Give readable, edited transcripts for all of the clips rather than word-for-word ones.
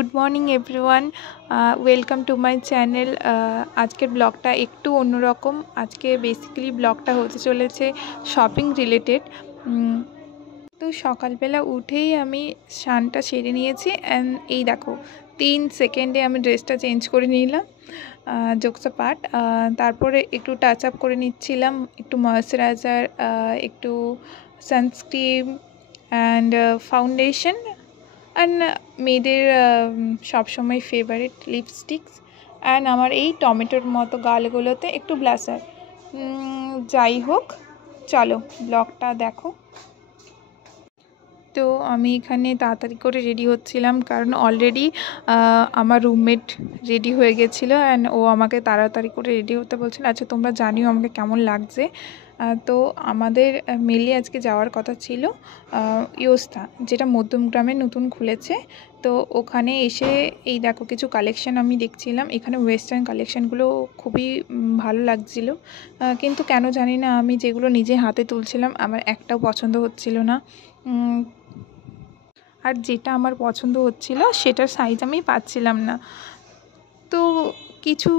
Good morning everyone, welcome to my channel. আজকের ব্লগটা একটু অন্যরকম। আজকে বেসিক্যালি ব্লগটা হতে চলেছে শপিং রিলেটেড। তো সকালবেলা উঠেই আমি স্নানটা সেরে নিয়েছি অ্যান্ড এই দেখো 3 সেকেন্ডে আমি ড্রেসটা চেঞ্জ করে নিলাম, জোকসা পার্ট। তারপরে একটু টাচ আপ করে নিচ্ছিলাম, একটু ময়েশ্চারাইজার, একটু সানস্ক্রিন অ্যান্ড ফাউন্ডেশন অ্যান্ড মেয়েদের সবসময় ফেভারিট লিপস্টিক্স অ্যান্ড আমার এই টমেটোর মতো গালগুলোতে একটু ব্লাশার। যাই হোক, চলো ব্লগটা দেখো। তো আমি এখানে তাড়াতাড়ি করে রেডি হচ্ছিলাম, কারণ অলরেডি আমার রুমমেট রেডি হয়ে গেছিলো অ্যান্ড ও আমাকে তাড়াতাড়ি করে রেডি হতে বলছিল। আচ্ছা, তোমরা জানিও আমাকে কেমন লাগছে। তো আমাদের মেলে আজকে যাওয়ার কথা ছিল ইয়োস্তা, যেটা মধ্যমগ্রামে নতুন খুলেছে। তো ওখানে এসে এই দেখো কিছু কালেকশান আমি দেখছিলাম। এখানে ওয়েস্টার্ন কালেকশানগুলো খুবই ভালো লাগছিলো, কিন্তু কেন জানি না আমি যেগুলো নিজে হাতে তুলছিলাম আমার একটাও পছন্দ হচ্ছিল না। আর যেটা আমার পছন্দ হচ্ছিল সেটার সাইজ আমি পাচ্ছিলাম না। তো কিছু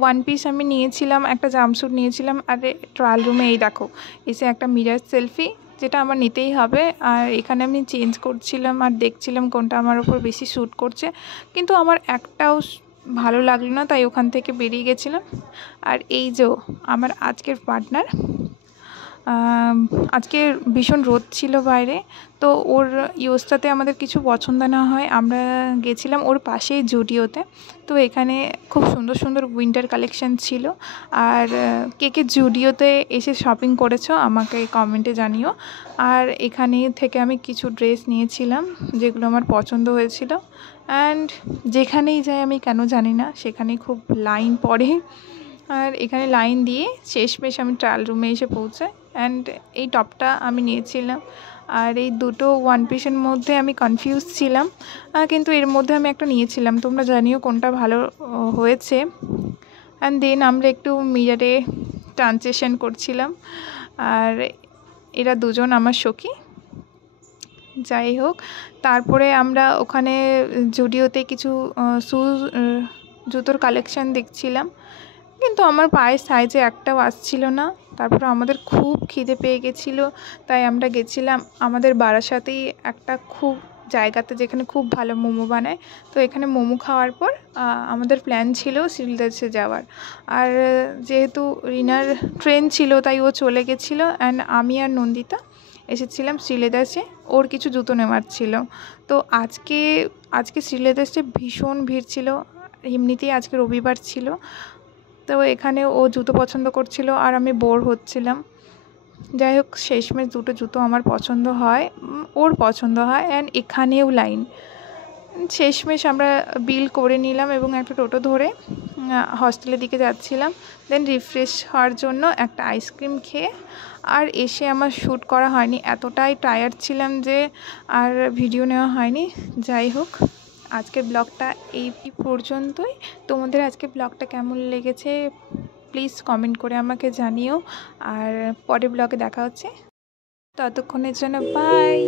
ওয়ান পিস আমি নিয়েছিলাম, একটা জাম্পস্যুট নিয়েছিলাম। আর ট্রায়াল রুমে এই দেখো এসে একটা মিরর সেলফি, যেটা আমার নিতেই হবে। আর এখানে আমি চেঞ্জ করছিলাম আর দেখছিলাম কোনটা আমার ওপর বেশি শ্যুট করছে, কিন্তু আমার একটাও ভালো লাগলো না, তাই ওখান থেকে বেরিয়ে গেছিলাম। আর এই যে আমার আজকের পার্টনার, আজকে ভীষণ রোদ ছিল বাইরে, তো ওর ইয়োস্তাতে আমাদের কিছু পছন্দ না হয় আমরা গেছিলাম ওর পাশেই জুডিওতে। তো এখানে খুব সুন্দর সুন্দর উইন্টার কালেকশান ছিল। আর কে কে জুডিওতে এসে শপিং করেছো আমাকে কমেন্টে জানিও। আর এখানে থেকে আমি কিছু ড্রেস নিয়েছিলাম যেগুলো আমার পছন্দ হয়েছিল। অ্যান্ড যেখানেই যাই আমি কেন জানি না সেখানেই খুব লাইন পড়ে। আর এখানে লাইন দিয়ে শেষমেশ আমি ট্রায়াল রুমে এসে পৌঁছাই। অ্যান্ড এই টপটা আমি নিয়েছিলাম। আর এই দুটো ওয়ান পিসের মধ্যে আমি কনফিউজ ছিলাম, কিন্তু এর মধ্যে আমি একটা নিয়েছিলাম। তোমরা জানিও কোনটা ভালো হয়েছে। অ্যান্ড দেন আমরা একটু মিরারে ট্রানজেকশন করছিলাম। আর এরা দুজন আমার সখী। যাই হোক, তারপরে আমরা ওখানে জুডিওতে কিছু জুতোর কালেকশান দেখছিলাম, কিন্তু আমার পায়ের সাইজে একটাও আসছিল না। তারপরে আমাদের খুব খিদে পেয়ে গেছিলো, তাই আমরা গেছিলাম আমাদের বারাসাতেই একটা খুব জায়গাতে যেখানে খুব ভালো মোমো বানায়। তো এখানে মোমো খাওয়ার পর আমাদের প্ল্যান ছিল শ্রীলেদার্সে যাওয়ার। আর যেহেতু রিনার ট্রেন ছিল তাই ও চলে গেছিলো অ্যান্ড আমি আর নন্দিতা এসেছিলাম শ্রীলেদার্সে, ওর কিছু জুতো নেওয়ার ছিল। তো আজকে শ্রীলেদার্সে ভীষণ ভিড় ছিল, এমনিতেই আজকে রবিবার ছিল। তো এখানে ও জুতো পছন্দ করছিল আর আমি বোর হচ্ছিলাম। যাই হোক, শেষমেশ দুটো জুতো আমার পছন্দ হয়, ওর পছন্দ হয়। অ্যান্ড এখানেও লাইন। শেষমেশ আমরা বিল করে নিলাম এবং একটা টোটো ধরে হস্টেলের দিকে যাচ্ছিলাম। দেন রিফ্রেশ হওয়ার জন্য একটা আইসক্রিম খেয়ে আর এসে আমার শ্যুট করা হয়নি, এতটাই টায়ার্ড ছিলাম যে আর ভিডিও নেওয়া হয়নি। যাই হোক, আজকের ব্লগটা এই পর্যন্তই। তোমাদের আজকে ব্লগটা কেমন লেগেছে প্লিজ কমেন্ট করে আমাকে জানিও। আর পরের ব্লগে দেখা হচ্ছে, ততক্ষণের জন্য বাই।